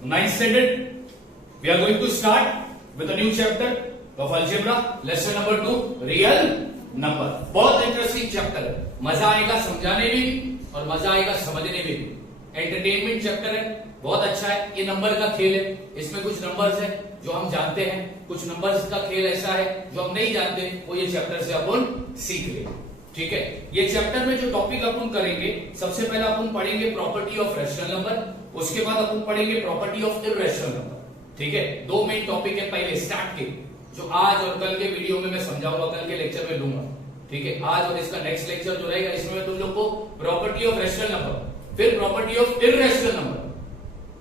Ninth standard, we are going to start with a new chapter of algebra, lesson number 2, real number. बहुत interesting chapter है, मजा आएगा समझाने में भी और मजा आएगा समझने में भी। एंटरटेनमेंट चैप्टर है, बहुत अच्छा है। ये नंबर का खेल है, इसमें कुछ नंबर्स है जो हम जानते हैं, कुछ नंबर्स का खेल ऐसा है जो हम नहीं जानते, वो ये चैप्टर से अपन सीख ले। ठीक है, ये चैप्टर में जो टॉपिक अपन करेंगे, सबसे पहले अपन पढ़ेंगे प्रॉपर्टी ऑफ रैशनल नंबर, उसके बाद अपन पढ़ेंगे प्रॉपर्टी ऑफ इर्रेशनल नंबर। ठीक है, दो मेन टॉपिक है पहले स्टार्ट के, जो आज और कल के वीडियो में मैं समझाऊंगा, कल के लेक्चर में लूंगा। ठीक है, आज और इसका नेक्स्ट लेक्चर जो रहेगा, इसमें मैं तुम लोग को प्रॉपर्टी ऑफ रैशनल नंबर, फिर प्रॉपर्टी ऑफ इर्रेशनल नंबर,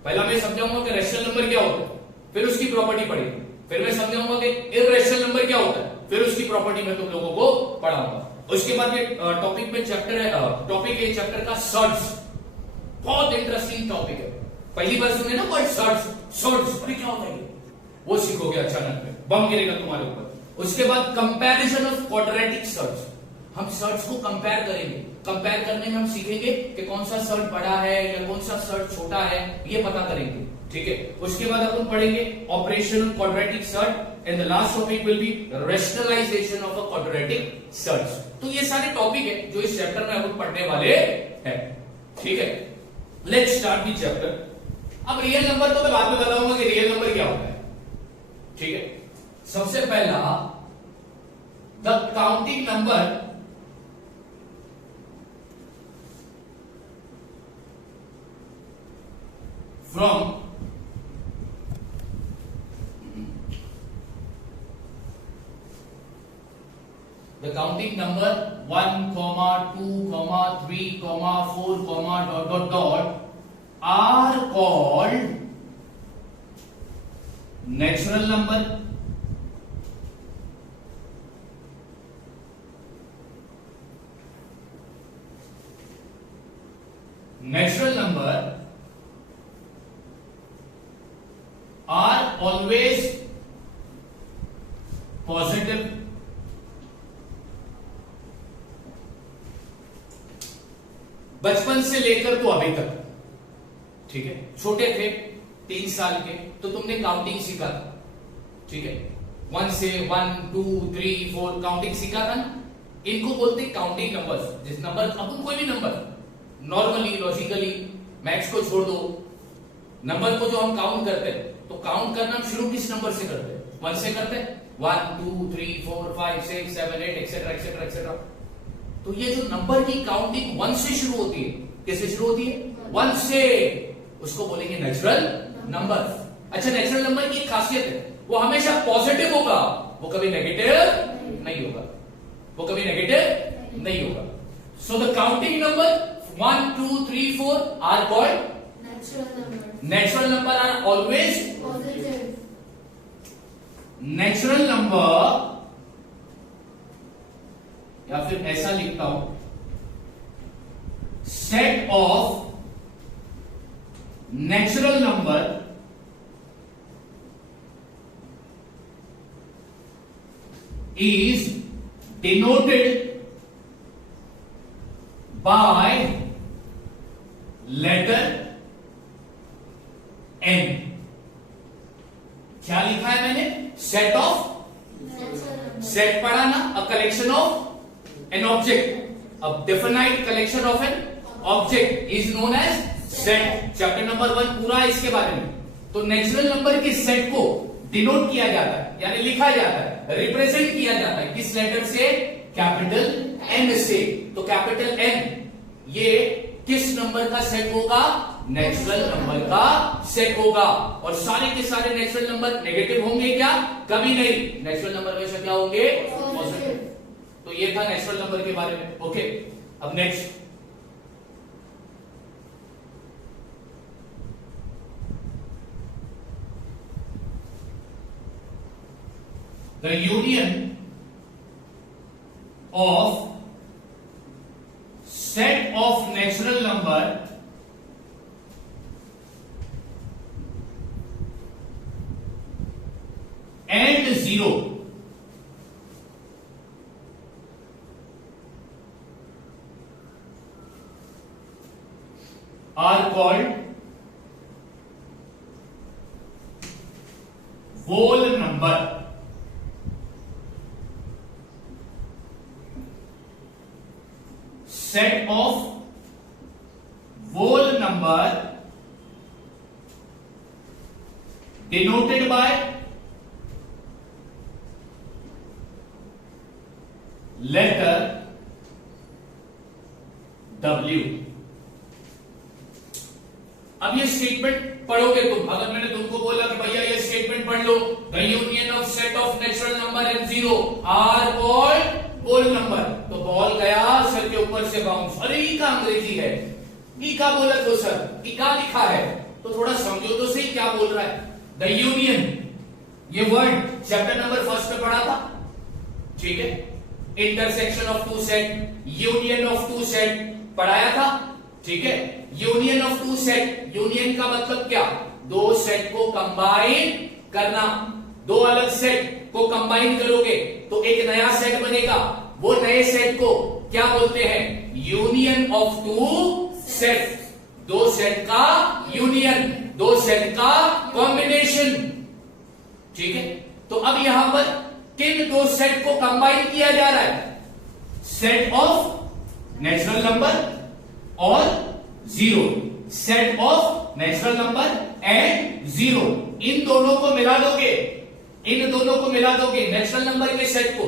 पहला मैं समझाऊंगा कि रैशनल नंबर क्या होता है, फिर उसकी प्रॉपर्टी पढ़ेंगे, फिर मैं समझाऊंगा कि इर्रेशनल नंबर क्या होता है, फिर उसकी प्रॉपर्टी मैं तुम लोगों को पढ़ाऊंगा। उसके बाद ये टॉपिक में चैप्टर है, टॉपिक है चैप्टर का सर्ट्स, बहुत इंटरेस्टिंग टॉपिक है। पहली बार सुने ना वर्ड सर्ट्स, सर्ट्स अरे क्या होता है, वो सीखोगे अचानक में, बम गिरेगा तुम्हारे ऊपर। उसके बाद कंपैरिजन ऑफ क्वाड्रेटिक सर्ट्स, हम सर्ट्स को कंपेयर करेंगे, कंपेयर करने में हम सीखेंगे कि कौन सा सर्ट बड़ा है या कौन सा सर्ट छोटा है, ये पता करेंगे। ठीक है, उसके बाद अपन पढ़ेंगे operation of quadratic surd, and the last topic will be rationalization of a quadratic search। तो ये सारे टॉपिक है जो इस चैप्टर में हम पढ़ने वाले हैं। ठीक है, लेट्स स्टार्ट द चैप्टर। अब रियल नंबर तो मैं बाद में बताऊंगा कि रियल नंबर क्या होता है। ठीक है, सबसे पहला the counting number from the counting number 1, 2, 3, 4, ... are called natural number, natural number are always positive, बचपन से लेकर तो अभी तक। ठीक है, छोटे थे 3 साल के तो तुमने काउंटिंग सीखा था। ठीक है, 1 से 1, 2, 3, 4 काउंटिंग सीखा था ना, इनको बोलते काउंटिंग नंबर्स। जिस नंबर, अब कोई भी नंबर नॉर्मली लॉजिकली मैथ्स को छोड़ दो, नंबर को जो हम काउंट करते हैं, तो काउंट करना हम शुरू किस नंबर से करते हैं? 1 से करते हैं, 1, 2, 3, 4, 5, 6, 7, 8 एक्सेट्रा एक्सेट्रा एक्सेट्रा। तो ये जो नंबर की काउंटिंग 1 से शुरू होती है, किससे शुरू होती है? 1 से, उसको बोलेंगे नेचुरल नंबर। अच्छा, नेचुरल नंबर की खासियत है, वो हमेशा पॉजिटिव होगा, वो कभी नेगेटिव नहीं होगा, वो कभी नेगेटिव नहीं होगा। So the counting number 1, 2, 3, 4 are called natural number, are always positive. Natural number, या फिर ऐसा लिखता हूं, set of natural number is denoted by letter n। क्या लिखा है मैंने? सेट ऑफ, सेट पढ़ा ना, a collection of an object, a definite collection of an object is known as set। Chapter number 1 पूरा है इसके बारे में। तो नेचुरल नंबर के सेट को डिनोट किया जाता है, यानी लिखा जाता है, रिप्रेजेंट किया जाता है किस लेटर से? कैपिटल एन से। तो कैपिटल एन ये किस नंबर का सेट होगा? नेचुरल नंबर का सेट होगा। और सारे के सारे नेचुरल नंबर नेगेटिव होंगे क्या? कभी नहीं, नेचुरल नंबर हमेशा क्या होंगे? पॉजिटिव। तो ये था नेचुरल नंबर के बारे में। ओके, अब next, the union of set of natural number and 0 are called whole number, set of whole number denoted by letter W। अब ये स्टेटमेंट पढ़ोगे तुम, अगर मैंने तुमको बोला कि भैया ये स्टेटमेंट पढ़ लो, the union of set of natural number and zero are called whole number, तो बॉल गया सर के ऊपर से बाउंस। अरे ई का अंग्रेजी है, ई का बोला तो सर, ई का लिखा है, तो थोड़ा समझो तो सही क्या बोल रहा है। द यूनियन, ये वर्ड चैप्टर नंबर फर्स्ट में पढ़ा था, ठीक है। Intersection of two set, union of two set पढ़ाया था, ठीक है। Union of two set, union का मतलब क्या, दो सेट को कंबाइन करना, दो अलग सेट को कंबाइन करोगे तो एक नया सेट बनेगा, वो नए सेट को क्या बोलते हैं, यूनियन ऑफ टू सेट, दो सेट का यूनियन, दो सेट का कॉम्बिनेशन, ठीक है। तो अब यहां पर किन दो सेट को कंबाइन किया जा रहा है, सेट ऑफ नेचुरल नंबर और zero, set of natural number and zero, इन दोनों को मिला दोगे, इन दोनों को मिला दोगे, नेचुरल नंबर के सेट को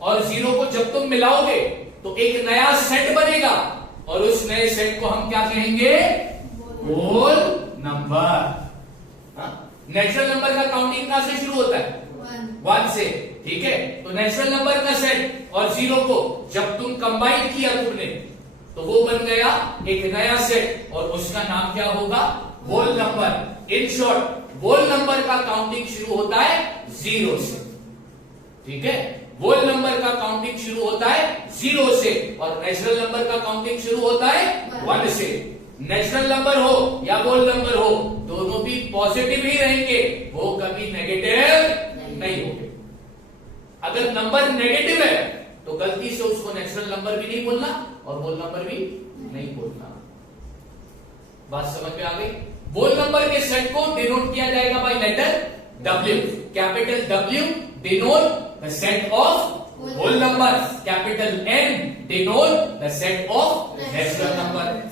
और जीरो को जब तुम मिलाओगे तो एक नया सेट बनेगा, और उस नए सेट को हम क्या कहेंगे, होल नंबर। नेचुरल नंबर का काउंटिंग कहां से शुरू होता है, वन से, ठीक है। तो नेचुरल नंबर का सेट और जीरो को जब तुम कंबाइन किया तुमने, तो वो बन गया एक नया सेट, और उसका नाम क्या होगा, whole number. In short whole number का काउंटिंग शुरू होता है जीरो से, ठीक है। होल नंबर का काउंटिंग शुरू होता है जीरो से, और नेचुरल नंबर का काउंटिंग शुरू होता है वन से। नेचुरल नंबर हो या होल नंबर हो, दोनों भी पॉजिटिव ही रहेंगे, वो कभी नेगेटिव नहीं होंगे। अगर नंबर नेगेटिव है तो गलती से उसको नेचुरल नंबर भी नहीं बोलना और होल नंबर भी नहीं बोलना। बात समझ में आ गई। होल नंबर के सेट को डिनोट किया जाएगा by letter W, capital W denote the set of whole number, capital N denote the set of natural number.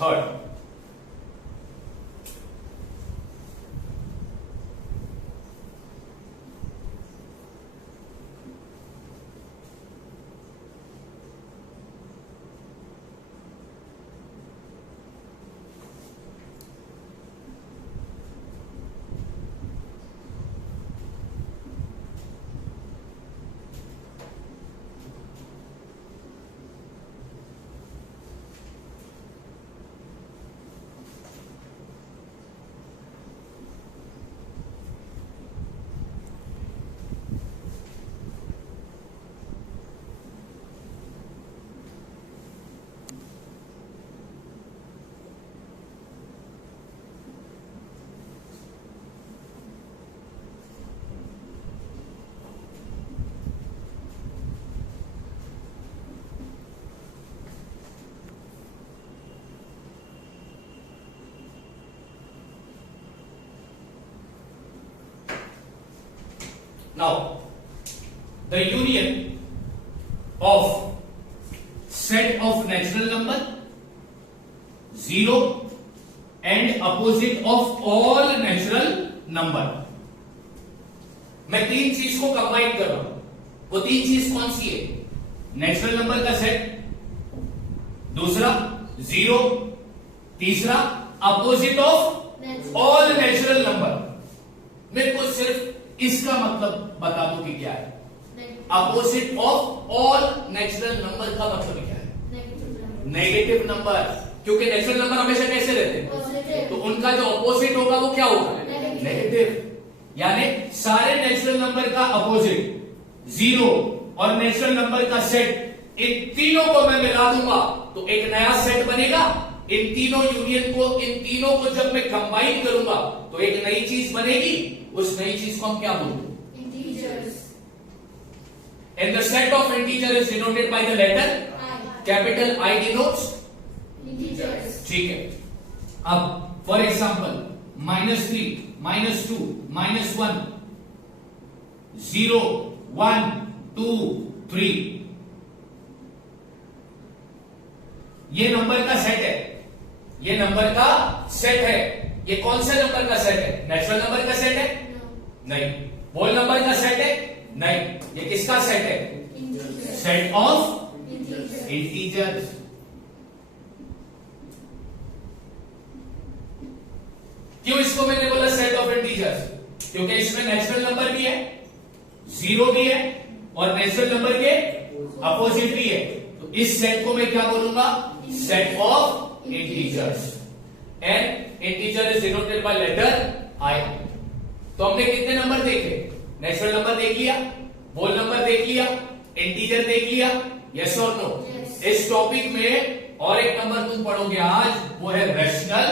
Third, now the union of set of natural number, zero and opposite of all natural number। मैं तीन चीज को combine कर रहा हूं, वो तीन चीज कौन सी है, नेचुरल नंबर का सेट, दूसरा जीरो, तीसरा opposite of all natural number. मेरे को सिर्फ इसका मतलब बता दो कि क्या है, opposite of all natural number का मतलब क्या है, नेगेटिव नंबर, क्योंकि नेचुरल नंबर हमेशा कैसे रहते हैं, तो उनका जो अपोजिट होगा वो क्या होगा, नेगेटिव। यानी सारे नेचुरल नंबर का अपोजिट जीरो और नेचुरल नंबर का सेट, इन तीनों को मैं मिला दूंगा तो एक नया सेट बनेगा, इन तीनों यूनियन को, इन तीनों को जब मैं कंबाइन करूंगा तो एक नई चीज बनेगी। उस नई चीज को हम क्या बोलते? Integers. And the set of integer is denoted by the letter capital I denotes integers. ठीक है। अब फॉर एग्जाम्पल -3, -2, -1, 0, 1, 2, 3 ये नंबर का सेट है, ये नंबर का सेट है। ये कौन से नंबर का सेट है? नेचुरल नंबर का सेट है? नहीं। होल नंबर का सेट है? नहीं। ये किसका सेट है? Set of integers. क्यों इसको मैंने बोला सेट ऑफ इंटीजर्स? क्योंकि इसमें नेचुरल नंबर भी है, जीरो भी है और नेचुरल नंबर के अपोजिट भी है। तो इस सेट को मैं क्या बोलूंगा? Set of integers. And integer is denoted by letter I. तो हमने कितने नंबर देखे? नेचुरल नंबर देख लिया, होल नंबर देख लिया, इंटीजर देख लिया। यस और नो? इस टॉपिक में और एक नंबर तुम पढ़ोगे आज, वो है रैशनल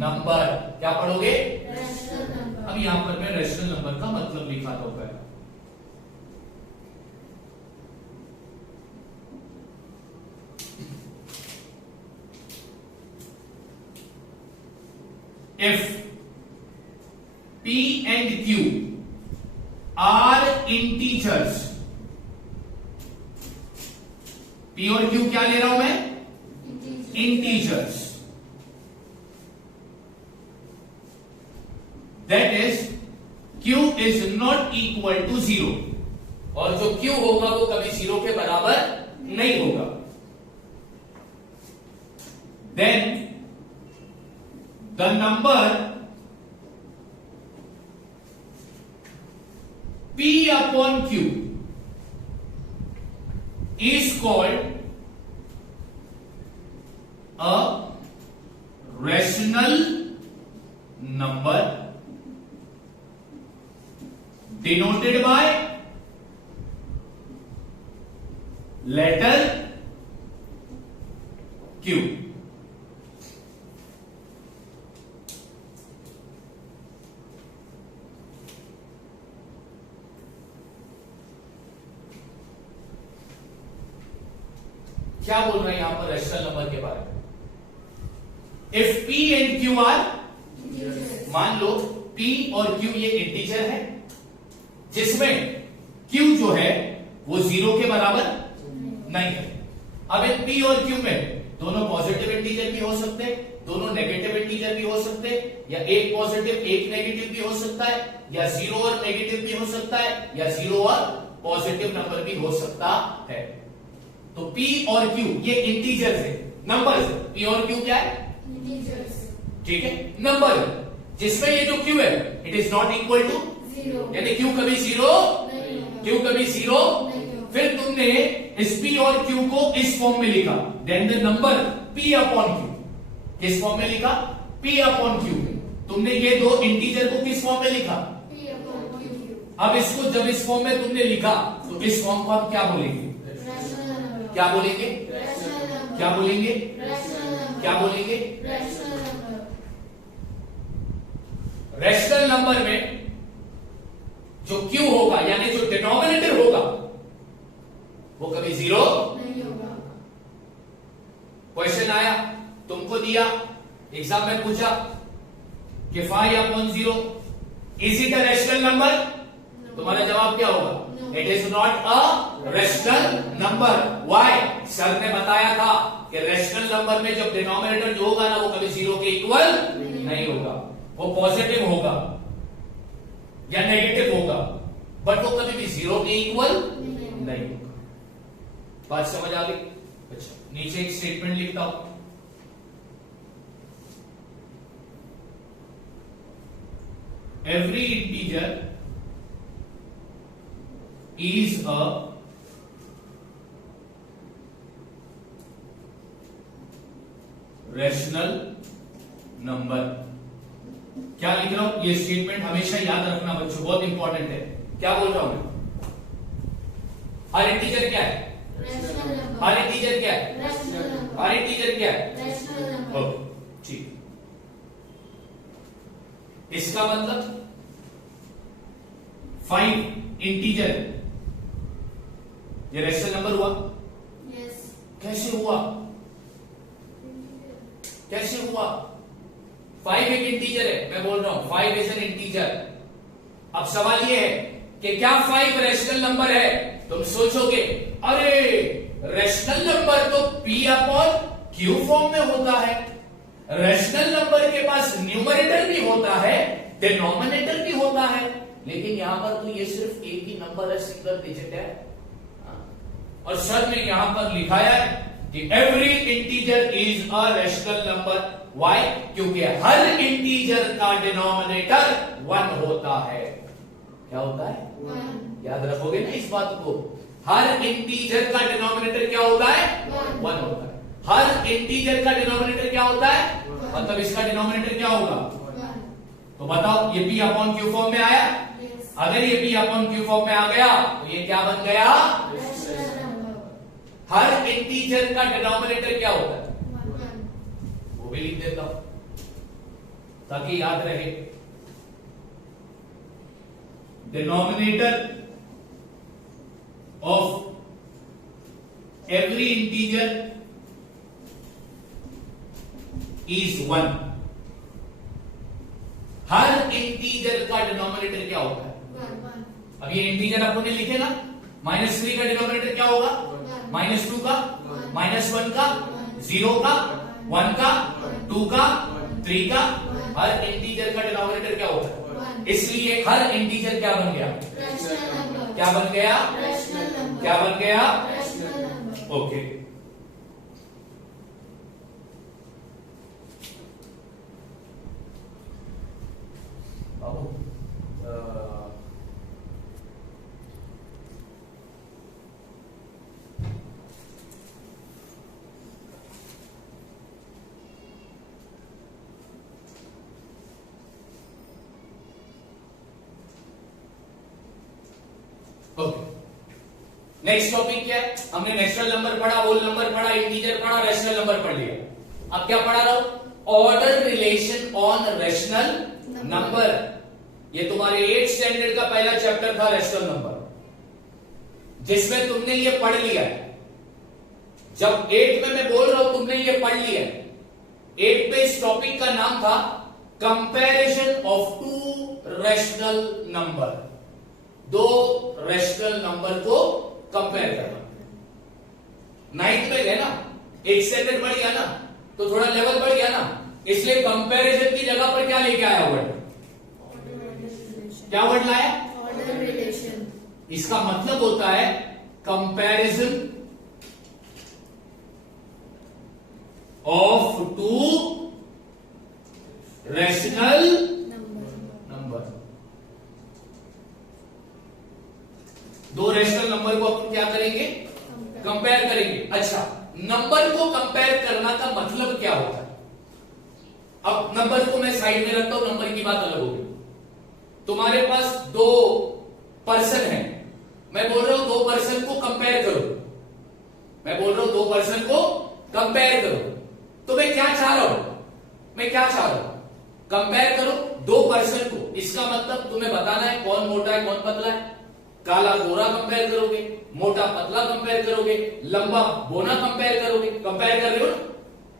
नंबर। क्या पढ़ोगे? Rational number. अब यहां पर मैं रैशनल नंबर का मतलब लिखा था पहले। If P and Q are integers, P और Q क्या ले रहा हूं मैं? Integers. That is Q is not equal to 0. और जो Q होगा वो कभी 0 के बराबर नहीं होगा। Then the number P upon Q is called a rational number denoted by letter Q. क्या बोल रहे हैं यहां पर रैशनल नंबर के बारे में? If P and Q are, मान लो P और Q ये इंटीजर है जिसमें Q जो है वो 0 के बराबर नहीं है। अब इन P और Q में दोनों पॉजिटिव इंटीजर भी हो सकते हैं, दोनों नेगेटिव इंटीजर भी हो सकते हैं, या एक पॉजिटिव एक नेगेटिव भी हो सकता है, या 0 और नेगेटिव भी हो सकता है, या 0 और पॉजिटिव नंबर भी हो सकता है। तो P और Q ये इंटीजर्स है, नंबर्स है। P और Q क्या है? इंटीजर्स। ठीक है, नंबर है जिसमें ये जो Q है it is not equal to 0। यानी Q कभी 0, Q कभी 0। फिर तुमने इस P और Q को इस फॉर्म में लिखा, then the number P upon Q किस फॉर्म में लिखा? P upon Q। तुमने ये दो इंटीजर को किस फॉर्म में लिखा? P upon Q। अब इसको जब इस फॉर्म में तुमने लिखा तो इस फॉर्म को आप क्या बोलेंगे? Rational number. क्या बोलेंगे? Rational number. क्या बोलेंगे? Rational number. क्या बोलेंगे? Rational number. रैशनल नंबर में जो Q होगा यानी जो डिनोमिनेटर होगा वो कभी 0 नहीं होगा। क्वेश्चन आया, तुमको दिया, एग्जाम में पूछा कि 5 upon 0 is it a rational number? तुम्हारा जवाब क्या होगा? It is not a rational number. Why? Sir ने बताया था कि रैशनल नंबर में जब डिनोमिनेटर जो होगा ना वो कभी 0 के इक्वल नहीं होगा, वो पॉजिटिव होगा या नेगेटिव होगा, बट वो कभी भी 0 के इक्वल नहीं होगा। बात समझ आ गई? अच्छा, नीचे एक स्टेटमेंट लिखता हूं। Every integer is a rational number। क्या लिख रहा हूं? ये स्टेटमेंट हमेशा याद रखना बच्चों, बहुत इंपॉर्टेंट है। क्या बोल रहा हूं मैं? हर इंटीजर क्या है? रैशनल नंबर हर इंटीजर क्या है? रैशनल नंबर हर इंटीजर क्या है? रैशनल नंबर ओके, ठीक। इसका मतलब 5 इंटीजर ये रैशनल नंबर हुआ। यस कैसे हुआ? कैसे हुआ? 5 एक इंटीजर है, मैं बोल रहा हूं 5 इज एन इंटीजर। अब सवाल ये है कि क्या 5 रैशनल नंबर है? तुम सोचोगे अरे रैशनल नंबर तो P अपॉन Q फॉर्म में होता है, रैशनल नंबर के पास न्यूमरेटर भी होता है, डिनोमिनेटर भी होता है, लेकिन यहां पर तो ये सिर्फ एक ही नंबर है, सिंगल डिजिट है। और सर ने यहां पर लिखाया है कि every integer is a rational number. Why? क्योंकि हर इंटीजर का डिनोमिनेटर 1 होता है। क्या होता है? 1 याद रखोगे ना इस बात को। हर इंटीजर का डिनोमिनेटर क्या होता है? 1 होता है। हर इंटीजर का डिनोमिनेटर क्या होता है? मतलब इसका डिनोमिनेटर क्या होगा? 1 तो बताओ, ये P अपॉन Q फॉर्म में आया? यस अगर ये P अपॉन Q फॉर्म में आ गया तो ये क्या बन गया? रैशनल नंबर हर इंटीजर का डिनोमिनेटर क्या होता है? 1 वो भी लिख देता हूं ताकि याद रहे। Denominator of every integer is 1। Her integer का डिनोमिनेटर क्या होता है? 1 अब ये इंटीजर आपने लिखे ना, -3 का डिनोमिनेटर क्या होगा? -2 का, -1 का, 0 का, 1 का, 2 का, 3 का। हर इंटीजर का डिनोमिनेटर क्या होता है? 1 इसलिए हर इंटीजर क्या बन गया? रैशनल नंबर क्या बन गया? रैशनल नंबर क्या बन गया? Rational number okay. बाबू ओके, नेक्स्ट टॉपिक क्या है? हमने नेचुरल नंबर पढ़ा, होल नंबर पढ़ा, इंटीजर पढ़ा, रैशनल नंबर पढ़ लिया। अब क्या पढ़ा रहा हूं? Order relation on rational number. ये तुम्हारे 8th स्टैंडर्ड का पहला चैप्टर था, रैशनल नंबर, जिसमें तुमने ये पढ़ लिया है। जब 8 में मैं बोल रहा हूं तुमने ये पढ़ लिया है। 8 में इस टॉपिक का नाम था comparison of 2 rational number. 2 rational number को कंपेयर करना। 9th में गए ना, 1 स्टैंडर्ड बढ़ गया ना, तो थोड़ा लेवल बढ़ गया ना, इसलिए कंपैरिजन की जगह पर क्या लेके आया वर्ड? क्या वर्ड लाया? ऑर्डर रिलेशन इसका मतलब होता है comparison of 2 rational number. 2 rational number को अपन क्या करेंगे? कंपेयर करेंगे। अच्छा, नंबर को कंपेयर करना का मतलब क्या होता है? अब नंबर को मैं साइड में रखता हूं, नंबर की बात अलग होगी। तुम्हारे पास 2 पर्सन हैं, मैं बोल रहा हूं 2 पर्सन को कंपेयर करो। मैं बोल रहा हूं 2 पर्सन को कंपेयर करो, तो मैं क्या चाह रहा हूं? मैं क्या चाह रहा हूं? कंपेयर करो 2 पर्सन को। इसका मतलब तुम्हें बताना है कौन मोटा है कौन पतला है, काला गोरा कंपेयर करोगे, मोटा पतला कंपेयर करोगे, लंबा बोना कंपेयर करोगे। कंपेयर कर रहे हो ना?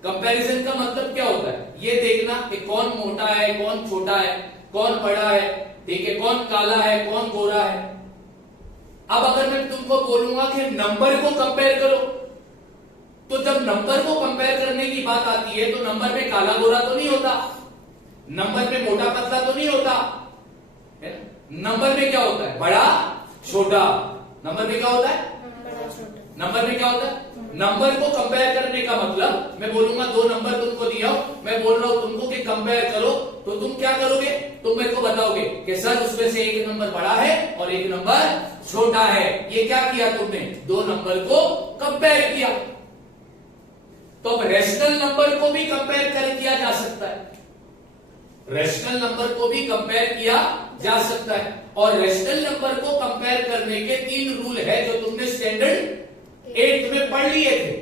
कंपैरिजन का मतलब क्या होता है? ये देखना कि कौन मोटा है कौन छोटा है, कौन बड़ा है, ठीक है, कौन काला है कौन गोरा है। अब अगर मैं तुमको बोलूंगा कि नंबर को कंपेयर करो, तो जब नंबर को कंपेयर करने की बात आती है तो नंबर में काला गोरा तो नहीं होता, नंबर में मोटा पतला तो नहीं होता है ना? नंबर में क्या होता है? बड़ा छोटा। नंबर में क्या होता है? बड़ा छोटा नंबर में क्या होता है? नंबर को कंपेयर करने का मतलब, मैं बोलूंगा 2 नंबर तुमको दिया हो, मैं बोल रहा हूं तुमको कि कंपेयर करो, तो तुम क्या करोगे? तुम मेरे को बताओगे कि सर उसमें से एक नंबर बड़ा है और एक नंबर छोटा है। ये क्या किया तुमने? 2 नंबर को कंपेयर किया। तो अब रैशनल नंबर को भी कंपेयर कर किया जा सकता है, रैशनल नंबर को भी कंपेयर किया जा सकता है। और रैशनल नंबर को कंपेयर करने के 3 रूल है जो तुमने स्टैंडर्ड 8th में पढ़ लिए थे।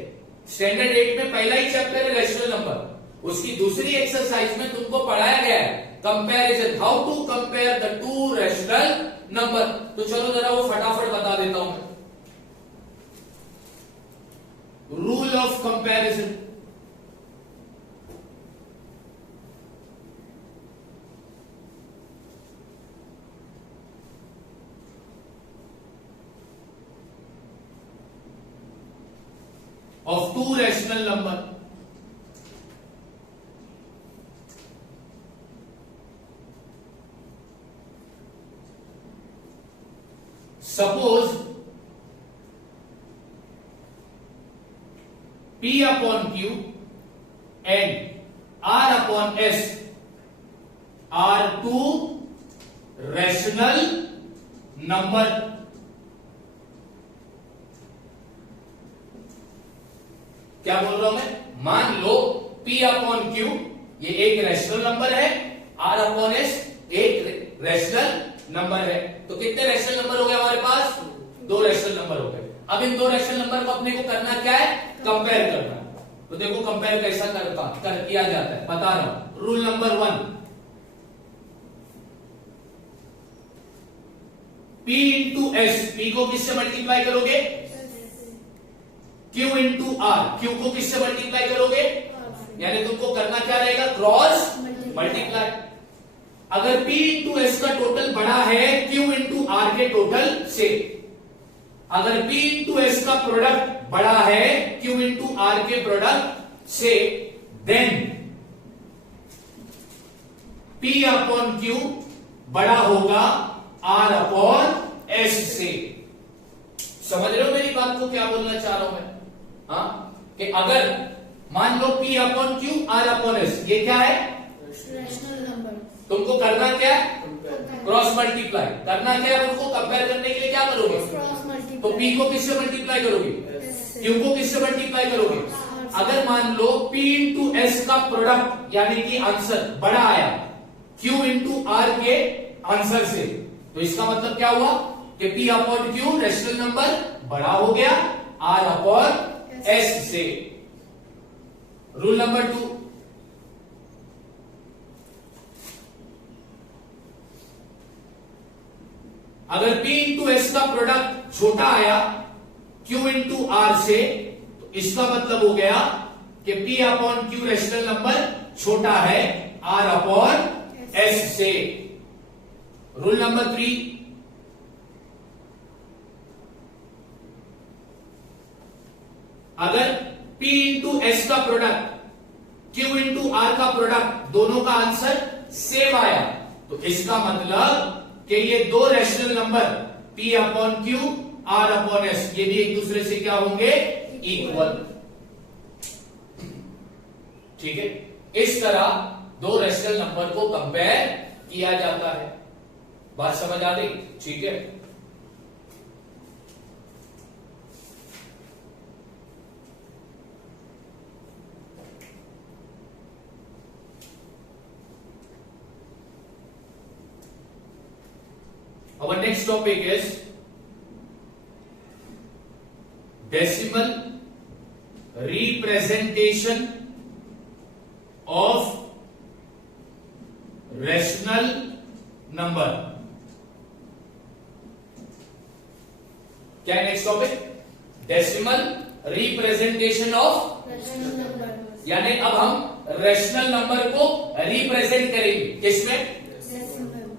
स्टैंडर्ड 8 में पहला ही चैप्टर है रेशनल नंबर, उसकी दूसरी एक्सरसाइज में तुमको पढ़ाया गया है comparison, how to compare the two rational number. तो चलो जरा वो फटाफट बता देता हूं मैं। Rule of comparison, of two rational number. Suppose P upon Q and R upon S are two rational number. क्या बोल रहा हूं मैं? मान लो P अपॉन Q ये एक रैशनल नंबर है, R अपॉन S एक रैशनल नंबर है। तो कितने रैशनल नंबर हो गए हमारे पास? दो रैशनल नंबर हो गए। अब इन दो रैशनल नंबर को अपने को करना क्या है? कंपेयर करना। तो देखो कंपेयर कैसा किया जाता है, बता रहा हूं। Rule number 1, P into S, P को किससे मल्टीप्लाई करोगे? Q इंटू R, Q को किससे मल्टीप्लाई करोगे? यानी तुमको करना क्या रहेगा? Cross multiply. अगर P इंटू S का टोटल बड़ा है Q इंटू R के टोटल से, अगर P इंटू S का प्रोडक्ट बड़ा है Q इंटू R के प्रोडक्ट से, देन P अपॉन Q बड़ा होगा R अपॉन S से। समझ रहे हो मेरी बात को, क्या बोलना चाह रहा हूं मैं? हाँ, कि अगर मान लो P upon Q R upon S ये क्या है? Rational number. तुमको करना क्या है? क्रॉस मल्टीप्लाई करना क्या है? उनको कंपेयर करने के लिए क्या करोगे? Cross multiply. तो P को किससे मल्टीप्लाई करोगे? Q को किससे मल्टीप्लाई करोगे? अगर मान लो P इंटू S का प्रोडक्ट यानी कि आंसर बड़ा आया Q इंटू R के आंसर से, तो इसका मतलब क्या हुआ कि P upon Q rational number बड़ा हो गया R अपॉन S से। रूल नंबर 2, अगर P इंटू S का प्रोडक्ट छोटा आया Q इंटू R से, तो इसका मतलब हो गया कि P upon Q rational number छोटा है R अपॉन S से। रूल नंबर 3, अगर P इंटू S का प्रोडक्ट Q इंटू R का प्रोडक्ट दोनों का आंसर सेम आया, तो इसका मतलब कि ये दो rational number P upon Q R upon S ये भी एक दूसरे से क्या होंगे? इक्वल। ठीक है, इस तरह दो रैशनल नंबर को कंपेयर किया जाता है। बात समझ आ गई? ठीक है, our next topic is decimal representation of rational number। क्या है next topic? Decimal representation of rational number. यानी अब हम रैशनल नंबर को रिप्रेजेंट करेंगे। किसमें?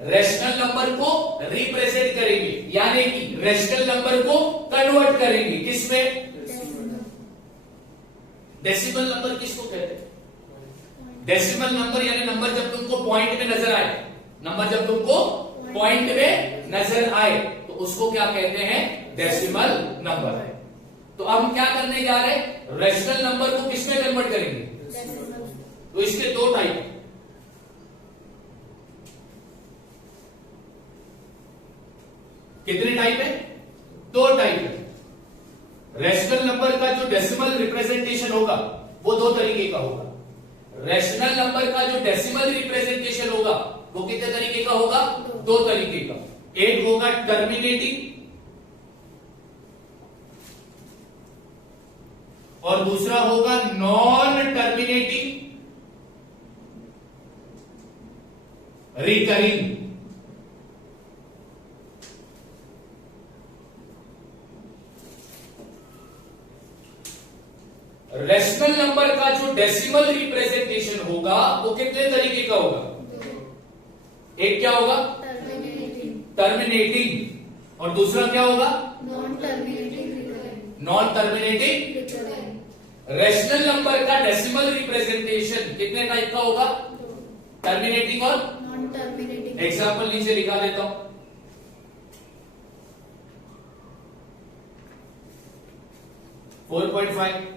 रैशनल नंबर को रिप्रेजेंट करेंगे, यानी कि रैशनल नंबर को कन्वर्ट करेंगे। किसमें? डेसिमल नंबर किसको कहते हैं? डेसिमल नंबर यानी नंबर जब तुमको पॉइंट में नजर आए, नंबर जब तुमको पॉइंट में नजर आए तो उसको क्या कहते हैं? Decimal number. तो अब हम क्या करने जा रहे हैं? रैशनल नंबर को किसमें कन्वर्ट करेंगे? तो इसके दो टाइप, कितने टाइप है? दो टाइप है। रैशनल नंबर का जो डेसिमल रिप्रेजेंटेशन होगा वो दो तरीके का होगा। रैशनल नंबर का जो डेसिमल रिप्रेजेंटेशन होगा वो कितने तरीके का होगा? दो तरीके का। एक होगा टर्मिनेटिंग और दूसरा होगा non terminating recurring. Rational number का जो डेसिमल रिप्रेजेंटेशन होगा वो कितने तरीके का होगा? एक क्या होगा? टर्मिनेटिंग, टर्मिनेटिंग, और दूसरा क्या होगा? Non terminating, recurring, non terminating. Recurring. Rational number का डेसिमल रिप्रेजेंटेशन कितने टाइप का होगा? टर्मिनेटिंग और नॉन टर्मिनेटिंग। एग्जाम्पल नीचे लिखा देता हूं। 4.5,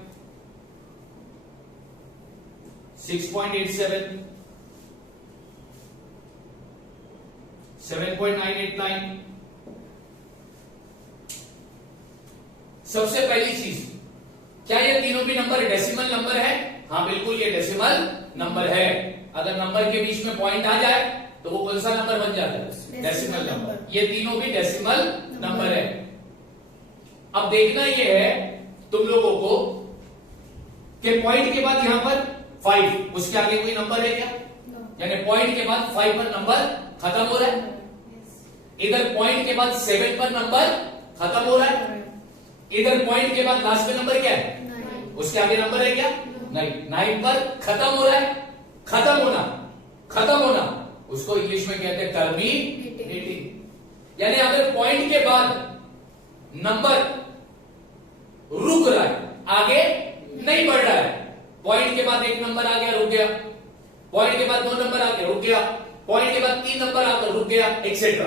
6.87, 7.989। सबसे पहली चीज, क्या ये तीनों भी नंबर डेसिमल नंबर है? हाँ बिल्कुल, ये डेसिमल नंबर है। अगर नंबर के बीच में पॉइंट आ जाए तो वो कौन सा नंबर बन जाता है? Decimal number. ये तीनों भी डेसिमल नंबर है। अब देखना ये है तुम लोगों को कि पॉइंट के बाद यहां पर 5, उसके आगे कोई नंबर है क्या? यानी पॉइंट के बाद 5 पर नंबर खत्म हो रहा है। इधर पॉइंट के बाद 7 पर नंबर खत्म हो रहा है। इधर पॉइंट के बाद लास्ट में नंबर क्या है? उसके आगे नंबर है क्या? नहीं। 9 पर खत्म हो रहा है। खत्म होना, खत्म होना, उसको इंग्लिश में कहते हैं टर्मिनेटिंग। यानी अगर पॉइंट के बाद नंबर रुक रहा है, आगे नहीं बढ़ रहा है, पॉइंट के बाद 1 नंबर आ गया, रुक गया, पॉइंट के बाद 2 नंबर आ गया, रुक गया, पॉइंट के बाद 3 नंबर आकर रुक गया, एक्सेट्रा,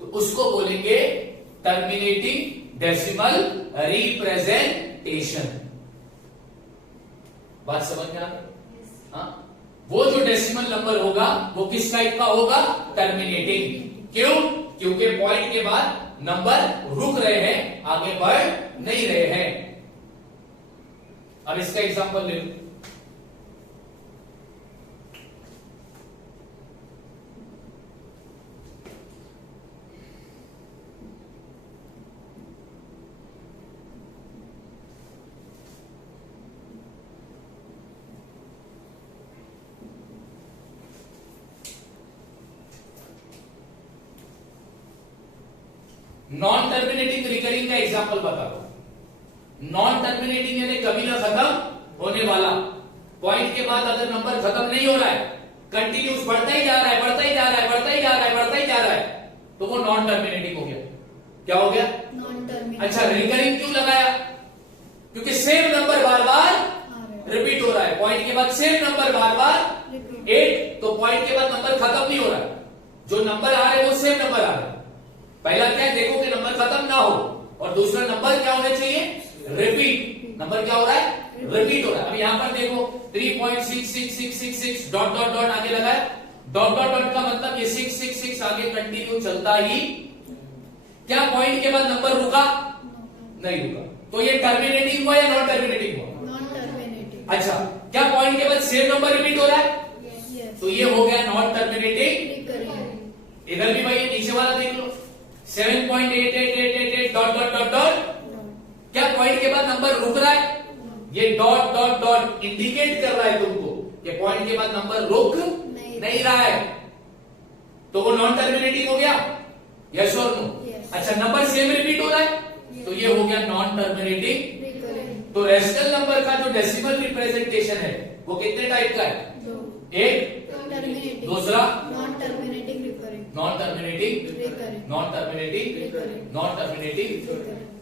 तो उसको बोलेंगे टर्मिनेटिंग डेसिमल रिप्रेजेंटेशन। बात समझ में आ गई? हाँ, वो जो डेसिमल नंबर होगा वो किस टाइप का होगा? टर्मिनेटिंग। क्यों? क्योंकि पॉइंट के बाद नंबर रुक रहे हैं, आगे बढ़ नहीं रहे हैं। अब इसका एग्जांपल ले लो। नॉन टर्मिनेटिंग रिकरिंग का एग्जांपल बता दो। नॉन टर्मिनेटिंग यानी कभी ना खत्म होने वाला। पॉइंट के बाद अगर नंबर खत्म नहीं हो रहा है, कंटिन्यूस बढ़ता ही जा रहा है, बढ़ता ही जा रहा है, बढ़ता ही जा रहा है, बढ़ता ही जा रहा है, तो वो नॉन टर्मिनेटिंग हो गया। क्या हो गया? Non terminating. अच्छा, रिकरिंग क्यों लगाया? क्योंकि सेम नंबर बार बार रिपीट हो रहा है। पॉइंट के बाद सेम नंबर बार बार 8, तो पॉइंट के बाद नंबर खत्म नहीं हो रहा है, जो नंबर आ रहे हैं वो सेम नंबर आ रहे हैं। पहला क्या है? देखो कि नंबर खत्म ना हो, और दूसरा नंबर क्या होना चाहिए? रिपीट। नंबर क्या हो रहा है? रिपीट हो रहा है। अब यहां पर देखो 3.66666 डॉट डॉट डॉट आगे लगा है। डॉट डॉट डॉट का मतलब ये 666 आगे कंटिन्यू चलता ही। क्या पॉइंट के बाद नंबर रुका? नहीं रुका। तो ये टर्मिनेटिंग हुआ या नॉन टर्मिनेटिंग हुआ? Non terminating. अच्छा, क्या पॉइंट के बाद सेम नंबर रिपीट हो रहा है? यस। तो ये हो गया नॉन टर्मिनेटिंग। रिकरिंग। इधर भी भाई नीचे वाला देख लो, 7.8888 डॉट डॉट डॉट डॉट। क्या पॉइंट के बाद नंबर रुक रहा है? ये डॉट डॉट डॉट इंडिकेट कर रहा है तुमको कि पॉइंट के बाद नंबर रुक नहीं रहा है, तो वो नॉन टर्मिनेटिंग हो गया। यस और नो? अच्छा, नंबर सेम रिपीट हो रहा है, तो ये हो गया नॉन टर्मिनेटिंग। रिकरिंग। तो रेशनल नंबर का जो डेसिमल रिप्रेजेंटेशन है वो कितने टाइप का है? 2। एक, टर्मिनेटिंग। दूसरा non terminating, recurring. Non terminating, recurring. Non terminating, recurring. Non terminating, recurring.